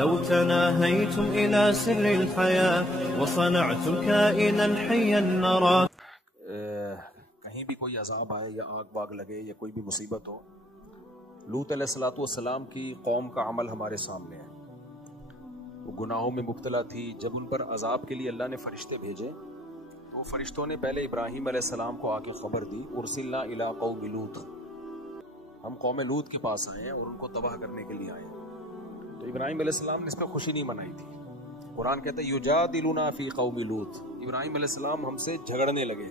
لو تناهيتم إلى سر الحياة وصنعتم كائنا حيا نرى. کہیں بھی کوئی عذاب آئے یا آگ واگ لگے یا کوئی بھی مصیبت ہو، لوط علیہ السلام کی قوم کا عمل ہمارے سامنے ہے. وہ گناہوں میں مبتلا تھی. جب ان پر عذاب کے لیے اللہ نے فرشتے بھیجے تو وہ فرشتوں نے پہلے ابراہیم علیہ السلام کو آ کے خبر دی، ارسلنا الی قوم لوط، ہم قوم لوط کے پاس آئے ہیں اور ان کو تباہ کرنے کے لیے آئے ہیں. تو ابراہیم علیہ السلام نے اس پہ خوشی نہیں منائی تھی. قرآن کہتا ہے یجادلنا فی قوم لوط، ابراہیم علیہ السلام ہم سے جھگڑنے لگے.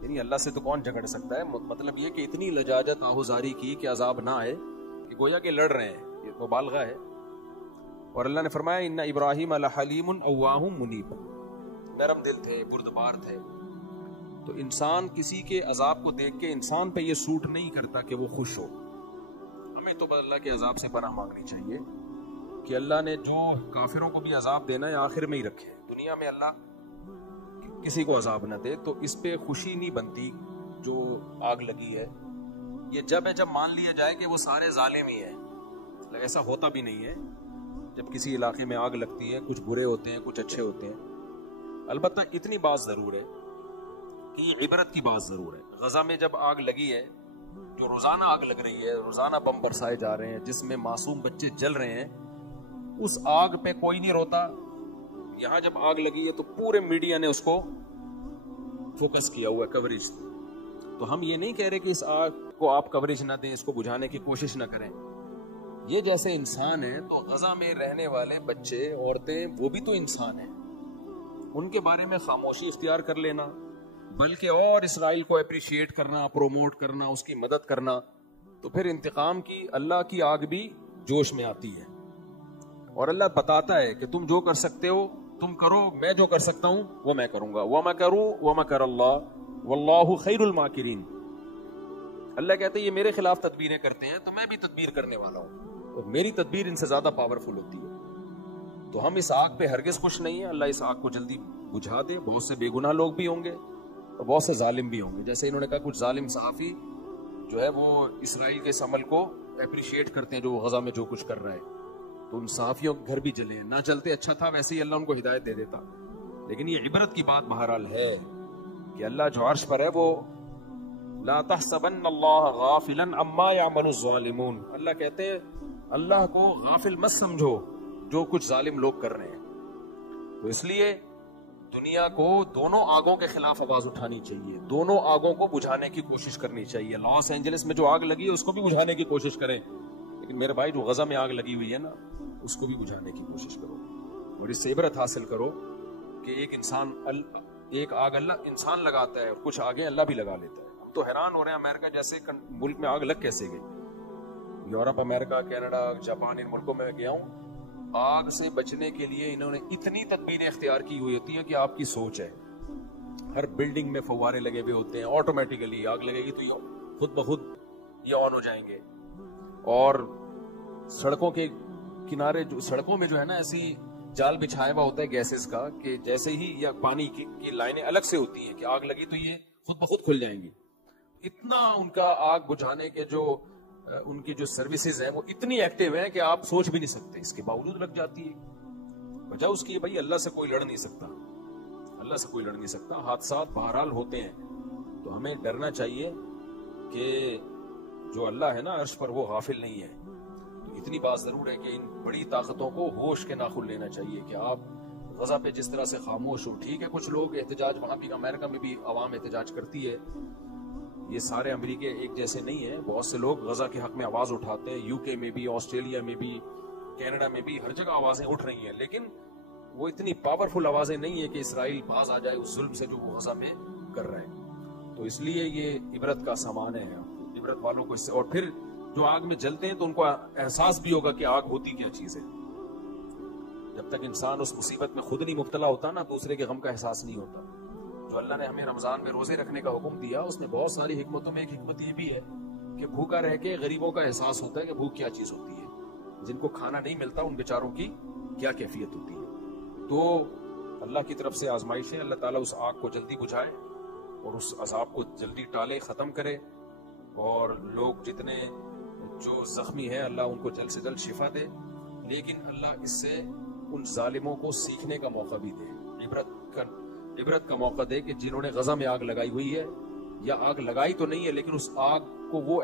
یعنی اللہ سے تو کون جھگڑ سکتا ہے، مطلب یہ کہ اتنی لجاجت آہوزاری کی کہ عذاب نہ آئے، کہ گویا کہ لڑ رہے ہیں، یہ مبالغہ ہے. اور اللہ نے فرمایا ان ابراہیم لحلیم اواہ منیب، نرم دل تھے، بردبار تھے. تو انسان کسی کے عذاب کو دیکھ کے انسان پہ یہ سوٹ نہیں کرتا کہ وہ خوش ہو. ہمیں تو اللہ کے عذاب سے پناہ مانگنی چاہیے کہ اللہ نے جو کافروں کو بھی عذاب دینا ہے آخر میں ہی رکھے. دنیا میں اللہ کسی کو عذاب نہ دے تو اس پہ خوشی نہیں بنتی. جو آگ لگی ہے یہ جب مان لیا جائے کہ وہ سارے ظالم ہی ہیں. ایسا ہوتا بھی نہیں ہے. جب کسی علاقے میں آگ لگتی ہے کچھ برے ہوتے ہیں کچھ اچھے ہوتے ہیں. البتہ اتنی بات ضرور ہے کہ یہ عبرت کی بات ضرور ہے. غزہ میں جب آگ لگی ہے، جو روزانہ آگ لگ رہی ہے، روزانہ بم برسائے جا رہے ہیں جس میں معصوم بچے جل رہے ہیں، اس آگ پہ کوئی نہیں روتا. یہاں جب آگ لگی ہے تو پورے میڈیا نے اس کو فوکس کیا ہوا ہے، کوریج. تو ہم یہ نہیں کہہ رہے کہ اس آگ کو آپ کوریج نہ دیں، اس کو بجھانے کی کوشش نہ کریں. یہ جیسے انسان ہیں تو غزہ میں رہنے والے بچے، عورتیں، وہ بھی تو انسان ہیں. ان کے بارے میں خاموشی اختیار کر لینا، بلکہ اور اسرائیل کو اپریشیٹ کرنا، پروموٹ کرنا، اس کی مدد کرنا، تو پھر انتقام کی اللہ کی آگ بھی جوش میں آتی ہے. اور اللہ بتاتا ہے کہ تم جو کر سکتے ہو تم کرو، میں جو کر سکتا ہوں وہ میں کروں گا. وَمَكَرُوا وَمَكَرَ اللَّهُ وَاللَّهُ خَيْرُ الْمَاكِرِينَ. اللہ کہتے ہیں یہ میرے خلاف تدبیریں کرتے ہیں تو میں بھی تدبیر کرنے والا ہوں، اور میری تدبیر ان سے زیادہ پاورفل ہوتی ہے. تو ہم اس آگ پہ ہرگز خوش نہیں ہیں. اللہ اس آگ کو جلدی بجھا دے. بہت سے بے گناہ لوگ بھی ہوں گے اور بہت سے ظالم بھی ہوں گے. جیسے انہوں نے کہا کچھ ظالم صحافی جو ہے وہ اسرائیل کے اس عمل کو اپریشیٹ کرتے ہیں جو غزہ میں جو کچھ کر رہا ہے. تو ان صحافیوں کے گھر بھی جلے. نہ جلتے اچھا تھا، ویسے ہی اللہ ان کو ہدایت دے دیتا. لیکن یہ عبرت کی بات بہرحال ہے کہ اللہ جو عرش پر ہے وہ لا تحسبن اللہ غافلا عما يعمل الظالمون. اللہ کہتے ہیں اللہ کو غافل مت سمجھو جو کچھ ظالم لوگ کر رہے ہیں. تو اس لیے دنیا کو دونوں آگوں کے خلاف آواز اٹھانی چاہیے، دونوں آگوں کو بجھانے کی کوشش کرنی چاہیے. لاس اینجلس میں جو آگ لگی ہے اس کو بھی بجھانے کی کوشش کریں، لیکن میرے بھائی جو غزہ میں آگ لگی ہوئی ہے نا اس کو بھی بجھانے کی کوشش کرو. اور اس سے عبرت حاصل کرو کہ ایک آگ اللہ انسان لگاتا ہے اور کچھ آگے اللہ بھی لگا لیتا ہے. ہم تو حیران ہو رہے ہیں امریکہ جیسے ملک میں آگ لگ کیسے گئی. یورپ، امریکہ، کینیڈا، جاپان، ان ملکوں میں گیا ہوں. آگ سے بچنے کے لیے انہوں نے اتنی تدبیریں اختیار کی ہوئی ہوتی ہیں کہ آپ کی سوچ ہے. ہر بلڈنگ میں فوارے لگے ہوئے ہوتے ہیں، آٹومیٹیکلی آگ لگے گی تو یہ خود بخود یہ آن ہو جائیں گے. اور سڑکوں کے کنارے سڑکوں میں جو ہے نا ایسی جال بچھایا ہوا ہوتا ہے گیسز کا کہ جیسے ہی یا پانی کی لائنیں الگ سے ہوتی ہیں کہ آگ لگی تو یہ خود بخود کھل جائیں گی. اتنا ان کا آگ بجھانے کے جو ان کی جو سروسز ہیں وہ اتنی ایکٹیو ہیں کہ آپ سوچ بھی نہیں سکتے. اس کے باوجود لگ جاتی ہے. وجہ اس کی ہے بھائی اللہ سے کوئی لڑ نہیں سکتا، اللہ سے کوئی لڑ نہیں سکتا. حادثات بہرحال ہوتے ہیں تو ہمیں ڈرنا چاہیے کہ جو اللہ ہے نا عرش پر وہ غافل نہیں ہے. تو اتنی بات ضرور ہے کہ ان بڑی طاقتوں کو ہوش کے ناخن لینا چاہیے کہ آپ غزہ پہ جس طرح سے خاموش ہو. ٹھیک ہے کچھ لوگ احتجاج، وہاں بھی امریکہ میں بھی عوام احتجاج کرتی ہے، یہ سارے امریکہ ایک جیسے نہیں ہیں. بہت سے لوگ غزہ کے حق میں آواز اٹھاتے ہیں. یو کے میں بھی، آسٹریلیا میں بھی، کینیڈا میں بھی، ہر جگہ آوازیں اٹھ رہی ہیں. لیکن وہ اتنی پاورفل آوازیں نہیں ہیں کہ اسرائیل باز آ جائے اس ظلم سے جو وہ غزہ میں کر رہے ہیں. تو اس لیے یہ عبرت کا سامان ہے. عبرت والوں کو اس سے، اور پھر جو آگ میں جلتے ہیں تو ان کو احساس بھی ہوگا کہ آگ ہوتی کیا چیز ہے. جب تک انسان اس مصیبت میں خود نہیں مبتلا ہوتا نا دوسرے کے غم کا احساس نہیں ہوتا. جو اللہ نے ہمیں رمضان میں روزے رکھنے کا حکم دیا اس میں بہت ساری حکمتوں میں ایک حکمت یہ بھی ہے کہ بھوکا رہ کے غریبوں کا احساس ہوتا ہے کہ بھوک کیا چیز ہوتی ہے. جن کو کھانا نہیں ملتا ان بیچاروں کی کیا کیفیت ہوتی ہے. تو اللہ کی طرف سے آزمائش ہے. اللہ تعالیٰ اس آگ کو جلدی بجھائے اور اس عذاب کو جلدی ٹالے، ختم کرے. اور لوگ جتنے جو زخمی ہیں اللہ ان کو جلد سے جلد شفا دے. لیکن اللہ اس سے ان ظالموں کو سیکھنے کا موقع بھی دے، عبرت کا موقع دے کہ جنہوں نے غزہ میں آگ لگائی ہوئی ہے، یا آگ لگائی تو نہیں ہے لیکن اس آگ کو وہ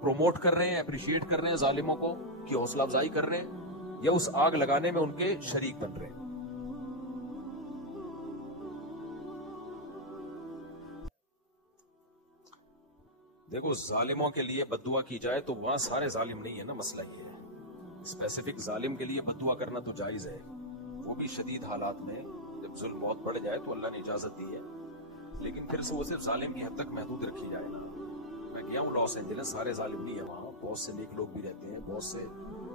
پروموٹ کر رہے ہیں، اپریشیٹ کر رہے ہیں ظالموں کو کی حوصلہ افزائی کر رہے ہیں، یا اس آگ لگانے میں ان کے شریک بن رہے ہیں۔ دیکھو ظالموں کے لیے بد دعا کی جائے تو وہاں سارے ظالم نہیں ہے نا، مسئلہ یہ ہے اسپیسیفک ظالم کے لیے بد دعا کرنا تو جائز ہے، وہ بھی شدید حالات میں جب ظلم بہت بڑھ جائے تو اللہ نے اجازت دی ہے، لیکن پھر سے وہ صرف ظالم کی حد تک محدود رکھی جائے نا۔ میں گیا ہوں لاس اینجلس، سارے ظالم نہیں ہے وہاں، بہت سے نیک لوگ بھی رہتے ہیں، بہت سے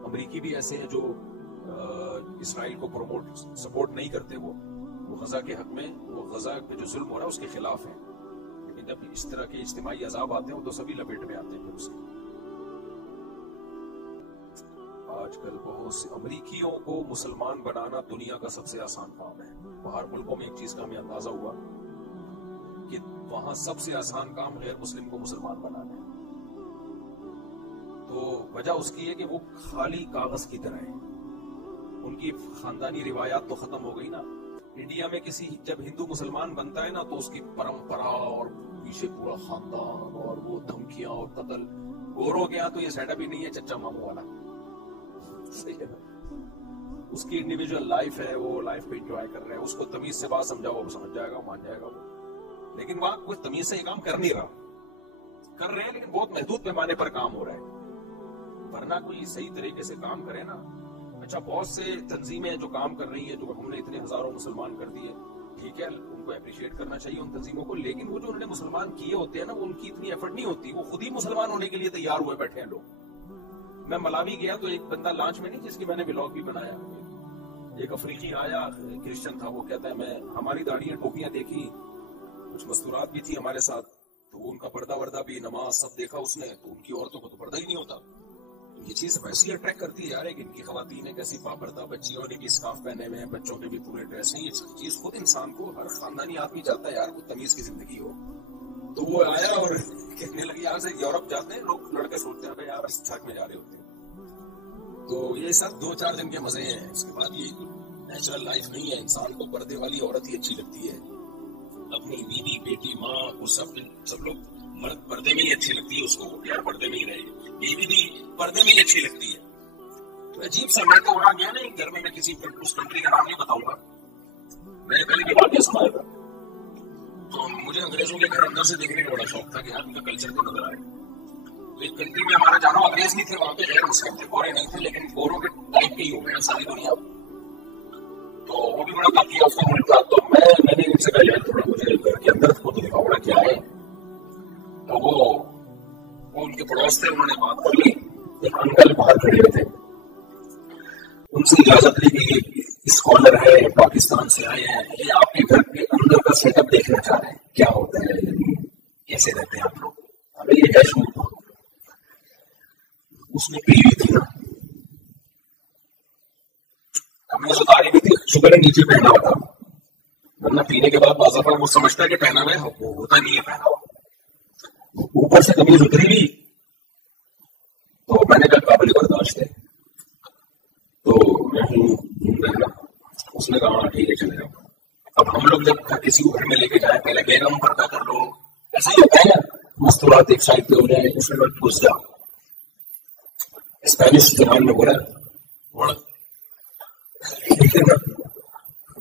امریکی بھی ایسے ہیں جو اسرائیل کو سپورٹ نہیں کرتے، وہ غزہ کے حق میں، وہ غزہ پہ جو ظلم ہو رہا ہے اس کے خلاف ہیں، لیکن جب اس طرح کے اجتماعی عذاب آتے ہیں وہ تو سبھی لپیٹ میں آتے ہیں پھر اس کے۔ آج کل بہت سے امریکیوں کو مسلمان بنانا دنیا کا سب سے آسان کام ہے۔ باہر ملکوں میں ایک چیز کا ہمیں اندازہ ہوا کہ وہاں سب سے آسان کام غیر مسلم کو مسلمان بنانا ہے، تو وجہ اس کی ہے کہ وہ خالی کاغذ کی طرح ہیں، ان کی خاندانی روایات تو ختم ہو گئی نا۔ انڈیا میں کسی جب ہندو مسلمان بنتا ہے نا تو اس کی پرمپرا اور پیچھے پورا خاندان اور وہ دھمکیاں اور قتل، گوروں کے یہاں تو یہ سیٹ اپ ہی نہیں ہے چچا ماموں والا، صحیح ہے نا؟ اس کی انڈیویجول لائف ہے، وہ لائف پہ انجوائے کر رہے ہیں، اس کو تمیز سے بات سمجھاؤ وہ سمجھ جائے گا، مان جائے گا وہ، لیکن وہاں کوئی تمیز سے یہ کام کر نہیں رہا، کر رہے ہیں لیکن بہت محدود پیمانے پر کام ہو رہا ہے، ورنہ کوئی صحیح طریقے سے کام کرے نا۔ اچھا بہت سے تنظیمیں جو کام کر رہی ہیں، جو ہم نے اتنے ہزاروں مسلمان کر دیے، ٹھیک ہے ان کو اپریشیٹ کرنا چاہیے ان تنظیموں کو، لیکن وہ جو انہوں نے مسلمان کیے ہوتے ہیں نا، وہ ان کی اتنی ایفرٹ نہیں ہوتی، وہ خود ہی مسلمان ہونے کے لیے تیار ہوئے بیٹھے ہیں لوگ۔ میں ملاوی گیا تو ایک بندہ لانچ میں نہیں، جس کی میں نے ولاگ بھی بنایا، ایک افریقی آیا، کرسچن تھا، وہ کہتا ہے میں ہماری داڑیاں ٹوپیاں دیکھی، کچھ مستورات بھی تھی ہمارے ساتھ، تو ان کا پردہ وردہ بھی، نماز سب دیکھا اس نے، تو ان کی عورتوں کو تو پردہ ہی نہیں ہوتا۔ یہ چیز ویسے ہی اٹریکٹ کرتی ہے یار، کہ ان کی خواتین کیسی پاپردہ، بچیوں نے بھی اسکارف پہنے ہوئے ہیں، بچوں کے بھی پورے ڈریس ہیں، یہ چیز خود انسان کو، ہر خاندانی آدمی چاہتا ہے یار کوئی تمیز کی زندگی ہو۔ تو وہ آیا اور کہنے لگی یہاں سے یورپ جاتے ہیں لوگ، لڑکے سوچتے ہیں یار اس ٹھاک میں جا رہے ہوتے ہیں، تو یہ سب 2-4 دن کے مزے ہیں، اس کے بعد یہ نیچرل لائف نہیں ہے۔ انسان کو پردے والی عورت ہی اچھی لگتی ہے، اپنی بیوی بیٹی ماں کو سب لوگ، مرد پردے میں ہی اچھی لگتی ہے اس کو، یار پردے میں ہی رہے گی، بیوی بھی پردے میں ہی اچھی لگتی ہے۔ تو عجیب سا، میں تو وہاں گیا نا ایک گھر میں کسی اس کنٹری کا نام نہیں بتاؤں گا، میں نے پہلے بھی واقعہ سنا تھا، تو مجھے انگریزوں کے گھر اندر سے دیکھنے کا بڑا شوق تھا کہ یار ان کا کلچر تو نظر آئے۔ تو ایک کنٹری میں ہمارا جانا، انگریز نہیں تھے وہاں پہ، غیر مسلم تھے، گورے نہیں تھے، لیکن گوروں کے ٹائپ کے ہی ہو گئے ساری دنیا، تو وہ بھی بڑا کافی اس کا ملک تھا۔ تو میں نے ان سے کہا یار تھوڑا مجھے گھر کے اندر کو تو دکھاؤ بڑا کیا ہے، تو وہ ان کے پڑوس تھے، انہوں نے بات کر لی، ایک انکل باہر کھڑے ہوئے تھے، ان سے اجازت لی کہ اسکالر ہے، پاکستان سے آئے ہیں، یہ آپ کے گھر کے اندر کا سیٹ اپ دیکھنا چاہ رہے ہیں، کیا ہوتا ہے، کیسے رہتے ہیں آپ لوگ، ہمیں یہ ہے شوق۔ اس میں بیوی تھی نا، کمیز اتاری بھی تھی، شکر ہے نیچے پہنا ہوا تھا، ورنہ پینے کے بعد بازار پر وہ سمجھتا ہے کہ پہنا ہوا ہے، وہ ہوتا نہیں ہے پہنا ہوا، اوپر سے کمیز اتری بھی، تو میں نے کہا قابل برداشت ہے، تو میں اس نے کہا ٹھیک ہے چلے جاؤ۔ اب ہم لوگ جب کسی کو گھر میں لے کے جائیں، پہلے بیگم پردہ کر لو، ایسا ہی ہوتا ہے نا، مستورات ایک سائڈ پہ ہو جائے، اس میں گھس جاؤ، اسپینش زبان میں بولا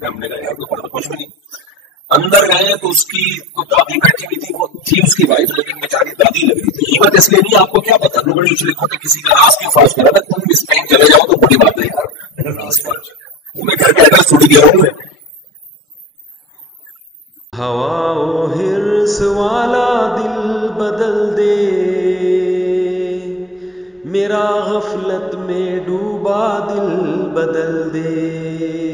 ہم نے کہا یار تو پردہ کچھ بھی نہیں۔ اندر گئے تو اس کی تو دادی بیٹھی ہوئی تھی، وہ تھی اس کی وائف، لیکن بیچاری دادی لگ رہی تھی۔ یہ بات اس لیے نہیں، آپ کو کیا پتا لوگ نیچے لکھو کہ کسی کا راز کی فاش کرا تھا، تم اسپین چلے جاؤ تو بڑی بات ہے یار، راز فاش تمہیں گھر کا ایڈریس چھوڑ دیا ہوں میں۔ ہوا و حرص والا دل بدل دے، میرا غفلت میں ڈوبا دل بدل دے۔